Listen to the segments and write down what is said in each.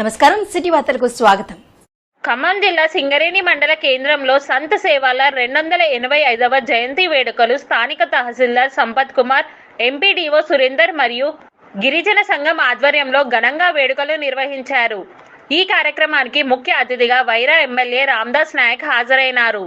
నమస్కారం సిటీ వార్తలకు స్వాగతం. ఖమ్మం జిల్లా సింగరేణి మండల కేంద్రంలో సంత్ సేవాల రెండు వందల ఎనభై ఐదవ జయంతి వేడుకలు స్థానిక తహసీల్దార్ సంపత్ కుమార్ ఎంపీడీఓ సురేందర్ మరియు గిరిజన సంఘం ఆధ్వర్యంలో ఘనంగా వేడుకలు నిర్వహించారు. ఈ కార్యక్రమానికి ముఖ్య అతిథిగా వైరా ఎమ్మెల్యే రామ్దాస్ నాయక్ హాజరైనారు.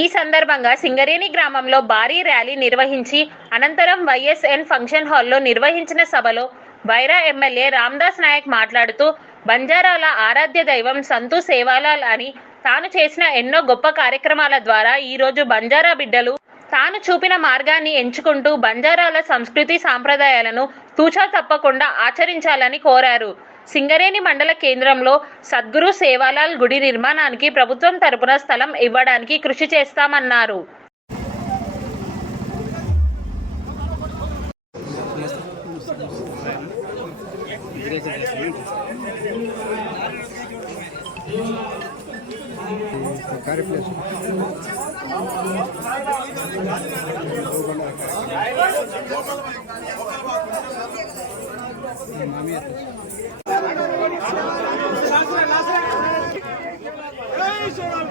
ఈ సందర్భంగా సింగరేణి గ్రామంలో భారీ ర్యాలీ నిర్వహించి అనంతరం వైఎస్ఎన్ ఫంక్షన్ హాల్లో నిర్వహించిన సభలో వైరా ఎమ్మెల్యే రామ్దాస్ నాయక్ మాట్లాడుతూ బంజారాల ఆరాధ్య దైవం సంతు సేవాలాల్ అని తాను చేసిన ఎన్నో గొప్ప కార్యక్రమాల ద్వారా ఈరోజు బంజారా బిడ్డలు తాను చూపిన మార్గాన్ని ఎంచుకుంటూ బంజారాల సంస్కృతి సాంప్రదాయాలను తూచా తప్పకుండా ఆచరించాలని కోరారు. సింగరేణి మండల కేంద్రంలో సద్గురు సేవాలాల్ గుడి నిర్మాణానికి ప్రభుత్వం తరపున స్థలం ఇవ్వడానికి కృషి చేస్తామన్నారు. కార్యప్లేస్ మామీ జై శ్రీరామ్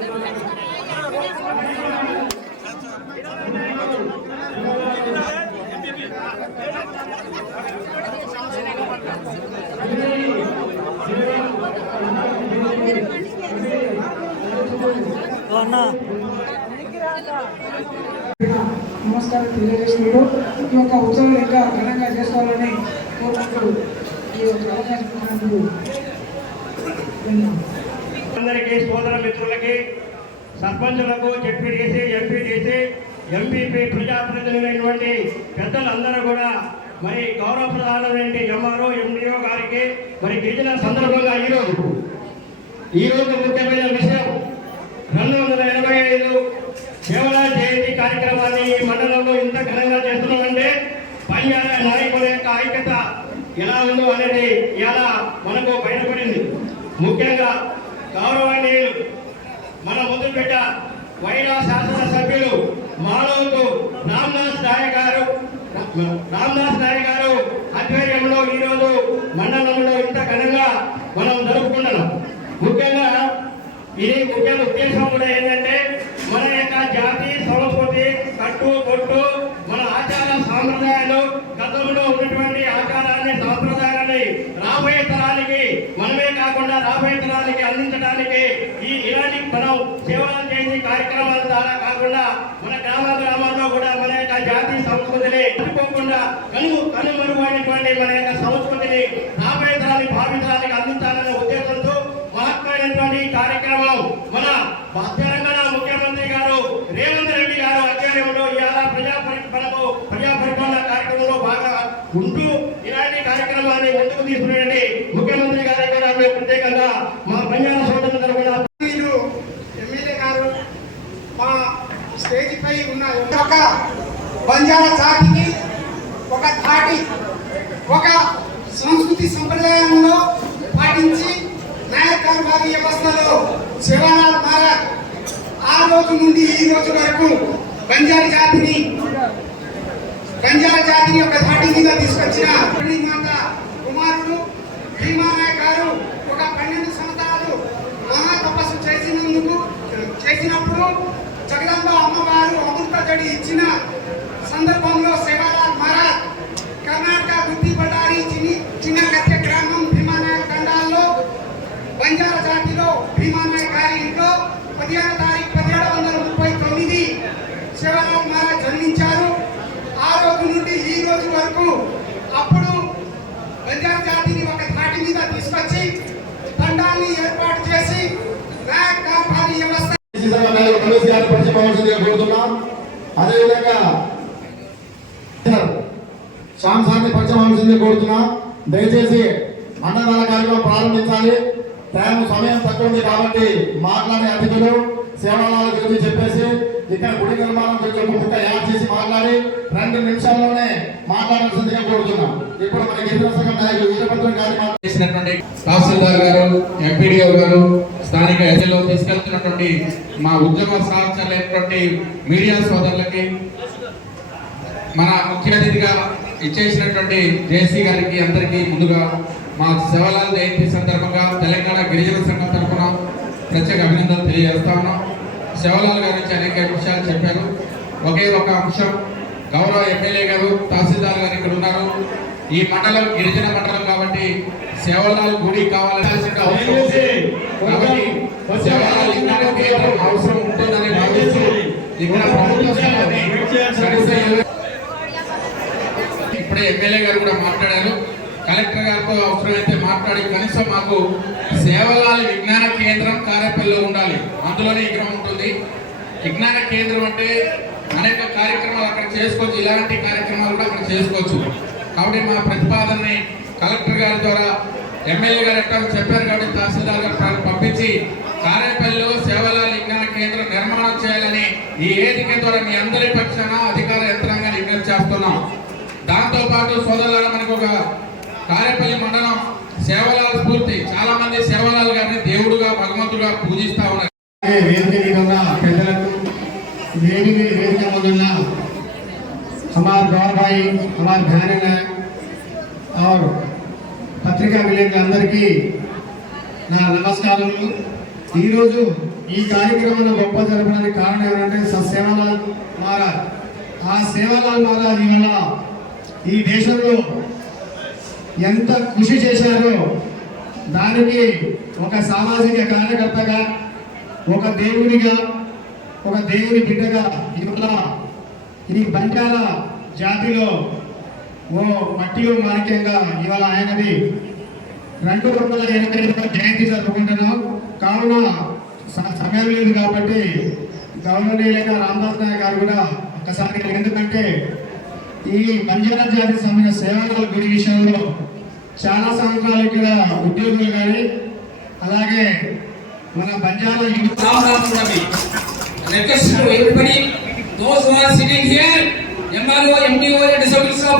నమస్కారం తెలియజేస్తున్నాడు ఈ యొక్క ఉత్సవం ఇంకా ఘనంగా చేసుకోవాలని కోరుకుంటూ ఈ యొక్క అవకాశం. అందరికీ సోదర మిత్రులకి సర్పంచులకు జెడ్పీటీసీ ఎంపీటీసీ ఎంపీపీ ప్రజాప్రతినిధులైనటువంటి పెద్దలందరూ కూడా మరి గౌరవ ప్రధానమైన ఎంఆర్ఓ ఎండిఓ గారికి మరి గిరిజన సందర్భంగా ఈరోజు ఈరోజు ముఖ్యమైన విషయం రెండు కేవల జయంతి కార్యక్రమాన్ని ఈ మండలంలో ఇంత ఘనంగా చేస్తున్నామంటే పై నాయకుల యొక్క ఐక్యత ఎలా ఉందో అనేది ఇలా మనకు బయటపడింది. ముఖ్యంగా గౌరవనీయులు మన ముందు పెట్ట వైరా శాసనసభ్యులు మాలోకు రామ్దాస్ రాయ గారు రామ్దాస్ రాయ గారు ఆధ్వర్యంలో ఈరోజు మండలంలో ఇంత ఘనంగా మనం జరుపుకుంటున్నాం. ముఖ్యంగా ఇది ముఖ్య ఉద్దేశం కూడా ఏంటంటే మన యొక్క జాతి సంస్కృతి కట్టు కొట్టు మన ఆచార సాంప్రదాయాలు గతంలో ఉన్నటువంటి ఆచారాన్ని సాంప్రదాయాన్ని రాబోయే తరానికి మనమే కాకుండా అందించడానికి ఈ ఇలాంటి మనం సేవలు చేసే కార్యక్రమాల ద్వారా కాకుండా మన గ్రామ గ్రామాల్లో కూడా మన యొక్క జాతి సంస్కృతిని మర్చిపోకుండా కను కనుమరుగైనటువంటి మన యొక్క సంస్కృతిని రాబోయే తరానికి భావితరానికి అందించాలనే ఉద్దేశంతో మహత్వమైనటువంటి కార్యక్రమం మన తెలంగాణ ముఖ్యమంత్రి గారు రేవంత్ రెడ్డి గారు ఆధ్వర్యంలో ఇవాళ ప్రజా పరిపాలనకు ప్రజా పరిపాలన కార్యక్రమంలో బాగా ఉంటూ ఇలాంటి కార్యక్రమాన్ని ముందుకు తీసుకునేది ముఖ్యమంత్రి గారి కూడా మేము ప్రత్యేకంగా మా బంజారా సోదరుల తరఫున మీరు ఎమ్మెల్యే గారు మా స్టేజ్పై ఉన్న ఒక బంజారా జాతికి ఒక ధాటి ఒక సంస్కృతి సంప్రదాయంలో పాటించి నాయకర్ వారి వ్యవస్థలో శివనాథ్ మహారాజ్ ఆ రోజు నుండి ఈ రోజు వరకు బంజారా జాతిని బంజారా జాతిని ఒక ధాటి మీద తీసుకొచ్చిన మాత కుమారుడు భీమానాయక్ గారు ఒక పన్నెండు సంవత్సరాలు మహా తపస్సు చేసినందుకు చేసినప్పుడు జగదంబ అమ్మవారు అమృత జడి ఇచ్చిన సందర్భంలో సేవాలాల్ మహారాజ్ కర్ణాటక గుత్తి బడారి చిని చిన్నగట్టె గ్రామం భీమానాయక్ తండాల్లో బంజార జాతిలో భీమానాయక్ గారి ఇంట్లో పదిహేను తారీఖు పదిహేడు వందల ముప్పై తొమ్మిది సేవాలాల్ మహారాజ్ జన్మించారు. ఆ రోజు నుండి ఈ రోజు వరకు అప్పుడు బంజార జాతిని ఒక ధాటి మీద తీసుకొచ్చి తండాన్ని ఏర్పాటు చేసి వ్యవస్థ సీసీసీగా కోరుతున్నాం. అదేవిధంగా శ్యామ్ సార్ని పరిచయం కోరుతున్నాం. దయచేసి అన్నదాన కార్యక్రమం ప్రారంభించాలి. టైం సమయం తక్కువ ఉంది కాబట్టి మాట్లాడే అతిథులు సేవలాల గురించి చెప్పేసి ఇక్కడ గుడి నిర్మాణం గురించి ఒక ముక్క యాడ్ చేసి మాట్లాడి రెండు నిమిషాల్లోనే మాట్లాడాల్సిందిగా కోరుతున్నాం. ఇప్పుడు మనకి ఎదురు సంఘం నాయకులు వీరభద్రం గారు చేసినటువంటి తహసీల్దార్ గారు ఎంపీడీఓ గారు స్థానిక ఎస్ఎల్లో తీసుకెళ్తున్నటువంటి మా ఉద్యమ సహచరులైనటువంటి మీడియా సోదరులకి మన ముఖ్య అతిథిగా ఇచ్చేసినటువంటి జేసీ గారికి అందరికీ ముందుగా మా శివలాల్ జయంతి సందర్భంగా తెలంగాణ గిరిజన సంఘం తరఫున ప్రత్యేక అభినందనలు తెలియజేస్తా ఉన్నాం. శివలాల్ గారి నుంచి అనేక విషయాలు చెప్పారు. ఒకే ఒక అంశం గౌరవ ఎమ్మెల్యే గారు తహసీల్దార్ గారు ఇక్కడ ఉన్నారు. ఈ మండలం గిరిజన మండలం కాబట్టి శివలాల్ గుడి కావాల్సిన అవసరం. కాబట్టి ఇక్కడ అవసరం ఉంటుందని భావిస్తూ ఇక్కడ ఇప్పుడే ఎమ్మెల్యే గారు కూడా మాట్లాడారు. కలెక్టర్ గారితో అవసరమైతే మాట్లాడి కనీసం మాకు సేవలాలి విజ్ఞాన కేంద్రం కారేపల్లిలో ఉండాలి. అందులోనే విగ్రహం ఉంటుంది. విజ్ఞాన కేంద్రం అంటే అనేక కార్యక్రమాలు అక్కడ చేసుకోవచ్చు. ఇలాంటి కార్యక్రమాలు కూడా అక్కడ చేసుకోవచ్చు. కాబట్టి మా ప్రతిపాదనని కలెక్టర్ గారి ద్వారా ఎమ్మెల్యే గారు ఎట్లా చెప్పారు కాబట్టి తహసీల్దార్ గారు పంపించి కారేపల్లిలో సేవల విజ్ఞాన కేంద్రం నిర్మాణం చేయాలని ఈ వేదిక ద్వారా మీ అందరి పక్షాన అధికార యంత్రాంగాన్ని విజ్ఞప్తి చేస్తున్నాం. దాంతోపాటు పాటు మనకు ఒక కారేపల్లి మండలం సేవల స్ఫూర్తి. చాలా మంది సేవలాల్ గారిని దేవుడుగా భగవంతుడుగా పూజిస్తా ఉన్నారు. వేదిక మీద ఉన్న పెద్దలకు వేదిక వేదిక మీద ఉన్న हमारे गौर भाई हमारे बहन है और పత్రికా విలేకరులందరికీ నా నమస్కారములు ఈరోజు ఈ కార్యక్రమంలో గొప్ప జరపడానికి కారణం ఏమంటే స- సేవలాల్ మహారాజ్ ఆ సేవలాల్ మహారాజ్ ఇవాళ ఈ దేశంలో ఎంత కృషి చేశారో దానికి ఒక సామాజిక కార్యకర్తగా ఒక దేవునిగా ఒక దేవుని బిడ్డగా ఇవాళ ఈ బంజారా జాతిలో ఓ మట్టిలో మాణిక్యంగా ఇవాళ ఆయనది రెండు వందల ఎనభై జయంతి జరుపుకుంటున్నాం. కావున స- సమయం లేదు కాబట్టి గౌరవనీయులైన రామదాస్ నాయక్ గారు కూడా ఒకసారి ఎందుకంటే ఈ బంజారా జాతి సంబంధించిన సేవల గురి విషయంలో చాలా సంవత్సరాలు ఇక్కడ ఉద్యోగులు కానీ అలాగే మన బంజారా యువత ఏర్పడి Those who are sitting here, MRO, MDO, and disabilities of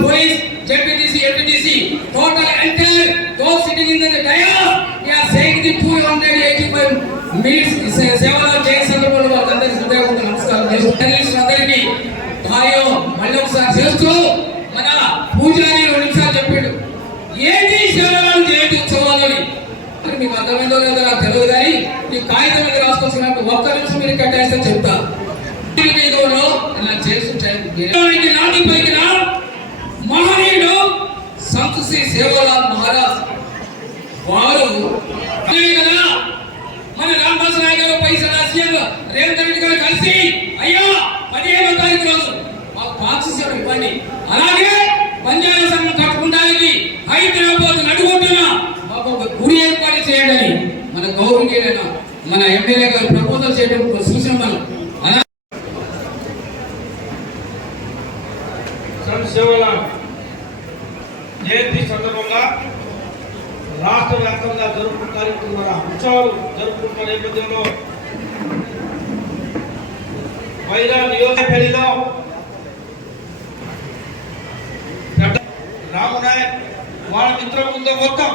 వారు కదా మన రామదాస్ రాయ్ పైసా పైసలు సీఎం రేవంత్ రెడ్డి గారు కలిసి అయ్యా పదిహేనో తారీఖు రోజు మాకు పాక్షిస్తారు ఇవ్వండి. అలాగే బంజారా సంఘం కట్టుకుంటానికి హైదరాబాద్ నడుగొట్టున మాకు ఒక గుడి ఏర్పాటు చేయండి మన గౌరవ మన ఎమ్మెల్యే గారు ప్రపోజల్ చేయడం చూసాం మనం అలా సంక్షేమల జయంతి సందర్భంగా రాష్ట్ర వ్యాప్తంగా జరుపుకుంటున్న ఉత్సవాలు జరుపుకుంటున్న నేపథ్యంలో వైరా నియోజకవర్గంలో రామునాయక్ వాళ్ళ మిత్రం ముందు మొత్తం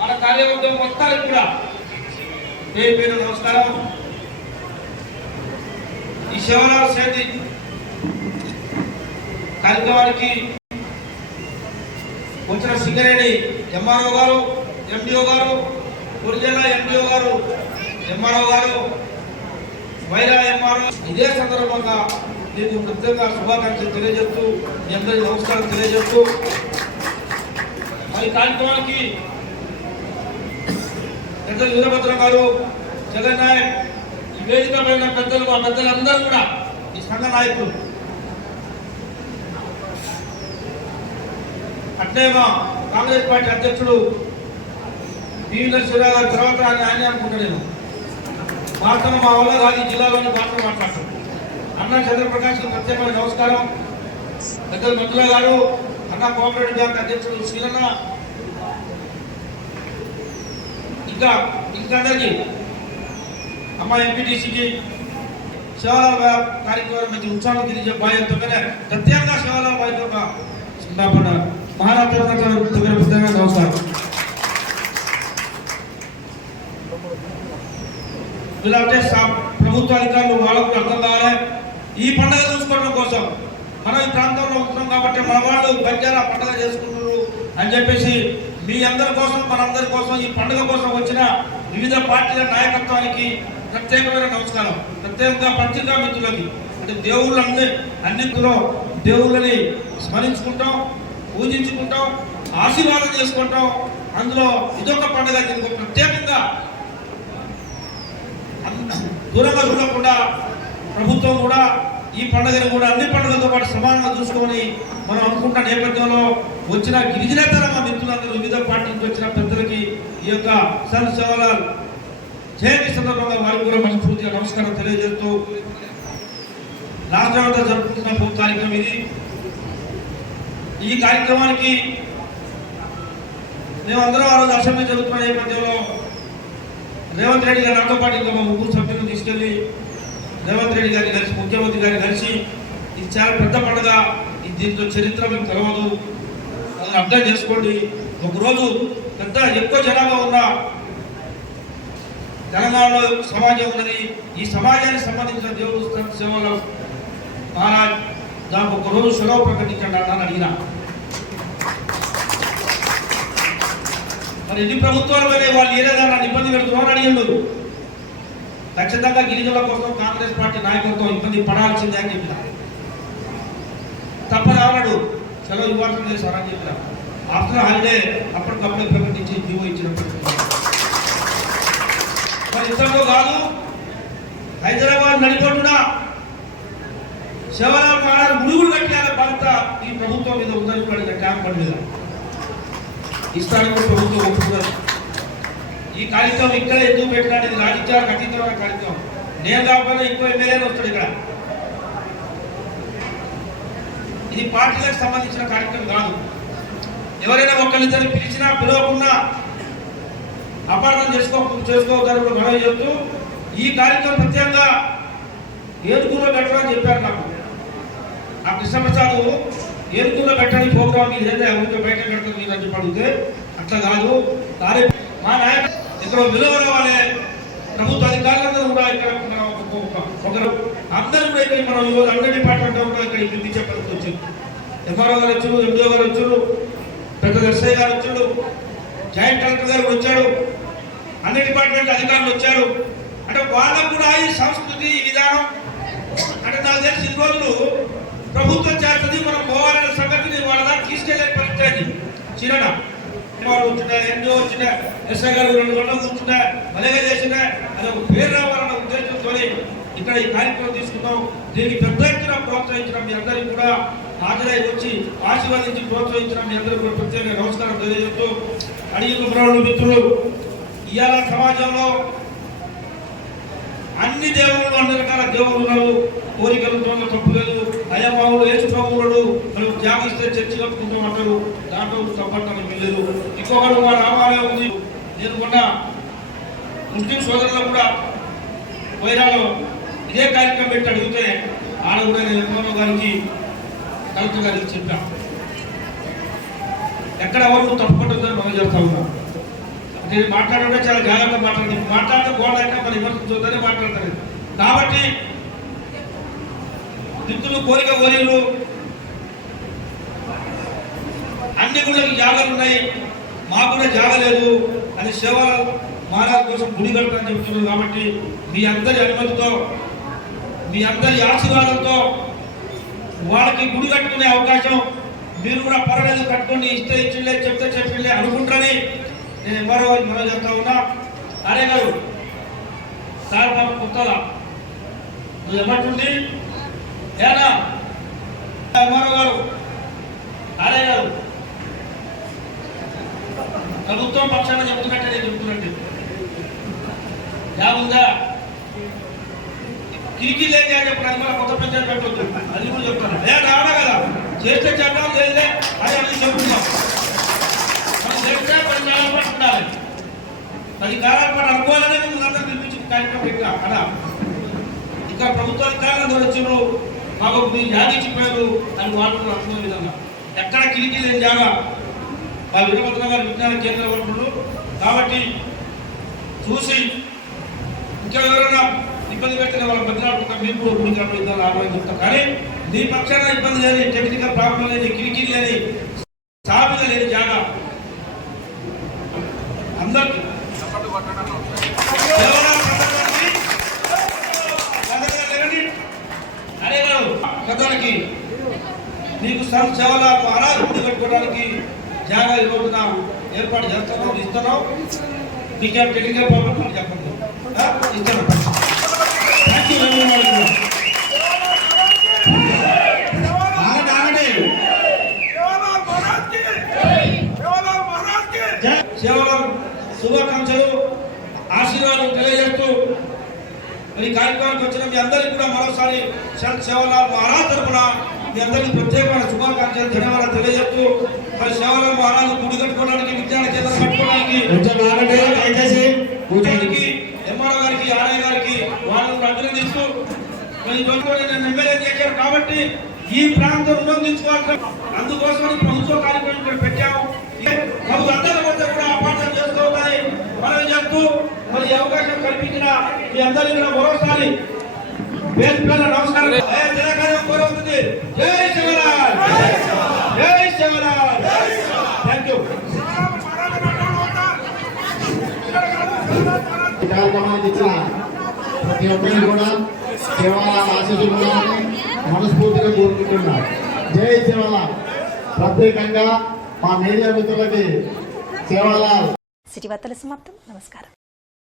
మన కార్యవర్గం మొత్తానికి కూడా పేరు పేరు నమస్కారం. ఈ శివరాల సేతి కార్యక్రమానికి వచ్చిన సింగరేణి ఎంఆర్ఓ గారు ఎండిఓ గారు గురిజల ఎండిఓ గారు ఎంఆర్ఓ గారు వైరా ఎంఆర్ఓ ఇదే సందర్భంగా నేను ప్రత్యేకంగా శుభాకాంక్షలు తెలియజేస్తూ మీ అందరికీ నమస్కారం తెలియజేస్తూ మరి కార్యక్రమానికి పెద్దలు వీరభద్రం గారు జగన్ నాయక్ ఈ వేదిక పైన పెద్దలు మా పెద్దలందరూ కూడా ఈ సంఘ నాయకులు. అట్లే మా కాంగ్రెస్ పార్టీ అధ్యక్షుడు పివి నరసింహరావు తర్వాత ఆయన ఆయన అనుకుంటా మా వల్ల కాదు ఈ జిల్లాలోని భాషలు మాట్లాడతాం అన్న చంద్రప్రకాష్ ప్రత్యేకమైన నమస్కారం. పెద్దలు మంత్రుల గారు అన్న కోఆపరేటివ్ బ్యాంక్ అధ్యక్షుడు శ్రీరన్న. ఇంకా ఇంకా అందరికీ అమ్మ ఎంపీటీసీకి సేవల కార్యక్రమం మంచి ఉత్సాహం తెలియజే బాధ్యతతో ప్రత్యేకంగా సేవల బాధ్యత ఒక మహారాష్ట్ర నమస్కారం. వీళ్ళంటే ప్రభుత్వ అధికారులు వాళ్ళకు అర్థం కావాలి. ఈ పండుగ చూసుకోవడం కోసం మనం ఈ ప్రాంతంలో ఉంటున్నాం కాబట్టి మన వాళ్ళు బంజారా పండుగ చేసుకుంటున్నారు అని చెప్పేసి మీ అందరి కోసం మనందరి కోసం ఈ పండుగ కోసం వచ్చిన వివిధ పార్టీల నాయకత్వానికి ప్రత్యేకమైన నమస్కారం. ప్రత్యేకంగా పత్రికా మిత్రులకి అంటే దేవుళ్ళన్ని అన్నింటిలో దేవుళ్ళని స్మరించుకుంటాం పూజించుకుంటాం ఆశీర్వాదం చేసుకుంటాం. అందులో ఇదొక పండుగ దీనికి ప్రత్యేకంగా దూరంగా చూడకుండా ప్రభుత్వం కూడా ఈ పండుగను కూడా అన్ని పండుగలతో పాటు సమానంగా చూసుకొని మనం అనుకుంటున్న నేపథ్యంలో వచ్చిన గిరిజనేతర మా మిత్రులందరూ వివిధ పార్టీ నుంచి వచ్చిన పెద్దలకి ఈ యొక్క సన్ సేవలాల్ జయంతి సందర్భంగా వారికి కూడా మనస్ఫూర్తిగా నమస్కారం తెలియజేస్తూ రాష్ట్రమంతా జరుపుకుంటున్న ప్రభుత్వ కార్యక్రమం ఇది. ఈ కార్యక్రమానికి మేమందరం ఆ రోజు అసెంబ్లీ జరుగుతున్న నేపథ్యంలో రేవంత్ రెడ్డి గారు నాతో పాటు ఇంకా మా ముగ్గురు సభ్యులు తీసుకెళ్ళి రేవంత్ రెడ్డి గారిని కలిసి ముఖ్యమంత్రి గారిని కలిసి ఇది చాలా పెద్ద పండుగ. ఇది దీంతో చరిత్ర మీకు తెలవదు. అది అర్థం చేసుకోండి. ఒకరోజు పెద్ద ఎక్కువ జనాభా ఉన్న తెలంగాణలో సమాజం ఉన్నది. ఈ సమాజానికి సంబంధించిన దేవుడు సేవలో మహారాజ్ దానికి ఒకరోజు సెలవు ప్రకటించండి అని అడిగిన. మరి ఎన్ని ప్రభుత్వాలు వాళ్ళు ఏదైనా నన్ను ఇబ్బంది పెడుతున్నారని అడిగిండు ఖచ్చితంగా గిరిజనుల కోసం కాంగ్రెస్ పార్టీ నాయకులతో ఇబ్బంది పడాల్సిందే అని చెప్పిన. తప్పదు సెలవు ఇవ్వాల్సిందే సార్ అని చెప్పిన. ఆఫ్టర్ హాలిడే అప్పటికప్పుడు ప్రకటించి జీవో ఇచ్చినప్పుడు. మరి ఇంతలో కాదు. హైదరాబాద్ నడిపొట్టున శివరావు మహారాజు ముడుగులు కట్టాల బాధ్యత ఈ ప్రభుత్వం మీద ఉందని కూడా ట్యాంక్ బండ్ మీద ఇస్తానికి ప్రభుత్వం ఒప్పుకున్నారు ఈ కార్యక్రమం ఇక్కడ ఎందుకు పెట్టడానికి రాజకీయాలకు అతీతమైన కార్యక్రమం. నేను కాకపోతే ఇంకో ఎమ్మెల్యేలు వస్తాడు ఇక్కడ. ఇది పార్టీలకు సంబంధించిన కార్యక్రమం కాదు. ఎవరైనా ఒకరిద్దరు పిలిచినా పిలవకుండా అపార్థం చేసుకో చేసుకోగలరు మనం చెప్తూ ఈ కార్యక్రమం ప్రత్యేకంగా ఏడుగురులో పెట్టాలని చెప్పారు నాకు. ఆ కృష్ణప్రసాద్ ఏడుగురులో పెట్టడానికి ప్రోగ్రామ్ మీద ఏదైనా ఎవరికి బయట పెడతారు మీరు అని చెప్పి అడిగితే అట్లా కాదు. మా నాయకుడు ఇక్కడ విలువ రావాలి. ప్రభుత్వ అధికారులందరూ కూడా ఇక్కడ ఒక- ఒకరు. అందరూ కూడా ఇక్కడ మనం ఈరోజు అన్ని డిపార్ట్మెంట్ కూడా ఇక్కడ పిలిపించే పరిస్థితి వచ్చింది ఎంఆర్ఓ గారు వచ్చారు ఎండిఓ గారు వచ్చారు పెద్ద దర్శయ్య గారు వచ్చాడు జాయింట్ కలెక్టర్ గారు వచ్చాడు అన్ని డిపార్ట్మెంట్ అధికారులు వచ్చారు. అంటే వాళ్ళకు కూడా ఈ సంస్కృతి విధానం అంటే నాకు తెలిసి ఇన్ని రోజులు ప్రభుత్వం చేస్తుంది మనం పోవాలనే సంగతిని వాళ్ళ దాకా తీసుకెళ్ళే పరిస్థితి చిరణ కుమారుడు వచ్చిన ఎన్నో వచ్చిన ఎస్ఐ గారు రెండు గంటలు కూర్చున్నా మలేగా చేసిన అది ఒక పేరు రావాలన్న ఉద్దేశంతో ఇక్కడ ఈ కార్యక్రమం తీసుకున్నాం. దీనికి పెద్ద ఎత్తున ప్రోత్సహించిన మీ అందరికీ కూడా హాజరై వచ్చి ఆశీర్వదించి ప్రోత్సహించిన మీ అందరికీ కూడా ప్రత్యేక నమస్కారం తెలియజేస్తూ అడిగిన బ్రాహ్మణులు మిత్రులు ఇవాళ సమాజంలో అన్ని దేవుళ్ళు అన్ని రకాల దేవుళ్ళు ఉన్నారు. కోరికలు తప్పు లేదు అయ్యా మామూలు యేసు ప్రభువుడు మనం త్యాగిస్తే చర్చి కట్టుకుంటాం అంటారు దాంట్లో తప్పట్టని వెళ్ళలేదు ఇంకొకరు మా రామాలయం ఉంది. నేను మొన్న ముస్లిం సోదరులు కూడా వైరాలో ఇదే కార్యక్రమం పెట్టి అడిగితే ఆడ కూడా నేను ఎంఆర్ఓ గారికి కలెక్టర్ గారికి చెప్పాను ఎక్కడ ఎవరు తప్పుకుంటుందని మనం చెప్తా ఉన్నాం. నేను మాట్లాడే చాలా జాగ్రత్తగా మాట్లాడి మాట్లాడితే గోడ అయితే ఇబ్బంది విమర్శించొద్దని మాట్లాడతాను కాబట్టి దిక్కులు కోరిక కోరికలు అన్ని గుళ్ళకి జాగాలు ఉన్నాయి. మాకు కూడా జాగలేదు అని సేవ మహారాజ్ కోసం గుడి కట్టని చెప్తున్నారు కాబట్టి మీ అందరి అనుమతితో మీ అందరి ఆశీర్వాదంతో వాళ్ళకి గుడి కట్టుకునే అవకాశం మీరు కూడా పర్వాలేదు కట్టుకోండి ఇస్తే ఇచ్చిండే చెప్తే చెప్పిండే అనుకుంటారని నేను ఎంఆర్ఓ మనం చెప్తా ఉన్నా. అరే గారు సార్ మాకు కొత్తగా. నువ్వు ఏమంటుంది ఏనా ఎంఆర్ఓ గారు. అరే గారు. ప్రభుత్వం పక్షాన చెబుతున్నట్టే నేను చెబుతున్నట్టు. యావుందా కిరికి లేదే అని చెప్పడానికి మన కొత్త పంచాయతీ పెట్టొద్దు. అది కూడా చెప్తాను. ఏ రావడా కదా చేస్తే చట్టం లేదే. అది అది చెప్తున్నాం మనం చేస్తే పది కాలాల పాటు ఉండాలి. పది కాలాల పాటు అనుకోవాలనే మేము అందరూ పిలిపించి కార్యక్రమం పెట్టా అలా ఇక్కడ ప్రభుత్వానికి కారణం వచ్చిన మాకు మీరు యాదించిపోయారు అని వాళ్ళు అనుకునే విధంగా. ఎక్కడ కిరికి లేని జాగా వాళ్ళు వీరభద్ర గారి విజ్ఞాన కేంద్రం అంటున్నారు కాబట్టి చూసి ఇంకా ఎవరైనా ఇబ్బంది పెట్టిన వాళ్ళ బదిలాడుకుంటా మీరు కూడా గుడికి ఇద్దరు ఆడమని చెప్తాం కానీ మీ పక్షాన ఇబ్బంది లేని టెక్నికల్ ప్రాబ్లం లేని కిరికిరి లేని సాగుగా లేని జాగా అందరికీ. నీకు సం- సేవల ద్వారా గుడి కట్టుకోవడానికి జాగా ఈ రోజున ఏర్పాటు చేస్తున్నాం ఇస్తున్నాం. టెక్నికల్ ప్రాబ్లం అని చెప్పండి? ఇస్తున్నాం. థ్యాంక్ యూ సేవలం శుభాకాంక్షలు. ఆశీర్వాదం తెలియజేస్తూ మరి కార్యక్రమానికి వచ్చిన మీ అందరికీ కూడా మరోసారి సేవలాల్ మహారాజ్ తరపున మీ అందరికీ ప్రత్యేకమైన శుభాకాంక్షలు ధన్యవాదాలు తెలియజేస్తూ మరి సేవలాల్ మహారాజ్ గుడి కట్టుకోవడానికి విజ్ఞాన కేంద్రం కట్టుకోవడానికి దయచేసి కూర్చోడానికి ఎంఆర్ఓ గారికి ఆర్ఐ గారికి వాళ్ళని అభినందిస్తూ నేను ఎమ్మెల్యే చేశారు కాబట్టి ఈ ప్రాంతం వినియోగించుకోవాల్సిన అందుకోసం ప్రభుత్వ కార్యక్రమం ఇక్కడ పెట్టాము. మాకు అందరి మధ్య కూడా అపార్థం చేసుకోవాలి మనం చేస్తూ మరి అవకాశం కల్పించిన మీ అందరికీ మరోసారి పేరు పేరు నమస్కారం. జయ జయకారం కోరుతుంది జై శివరాజ్ జై శివరాజ్ థ్యాంక్ యూ ఈ కార్యక్రమానికి ఇచ్చిన ప్రతి ఒక్కరిని కూడా సేవాల ఆశీస్సులు ఉండాలని మనస్ఫూర్తిగా కోరుకుంటున్నాను జై సేవాల ప్రత్యేకంగా మా మీడియా మిత్రులకి సిటీ వార్తల సమాప్తం. నమస్కారం.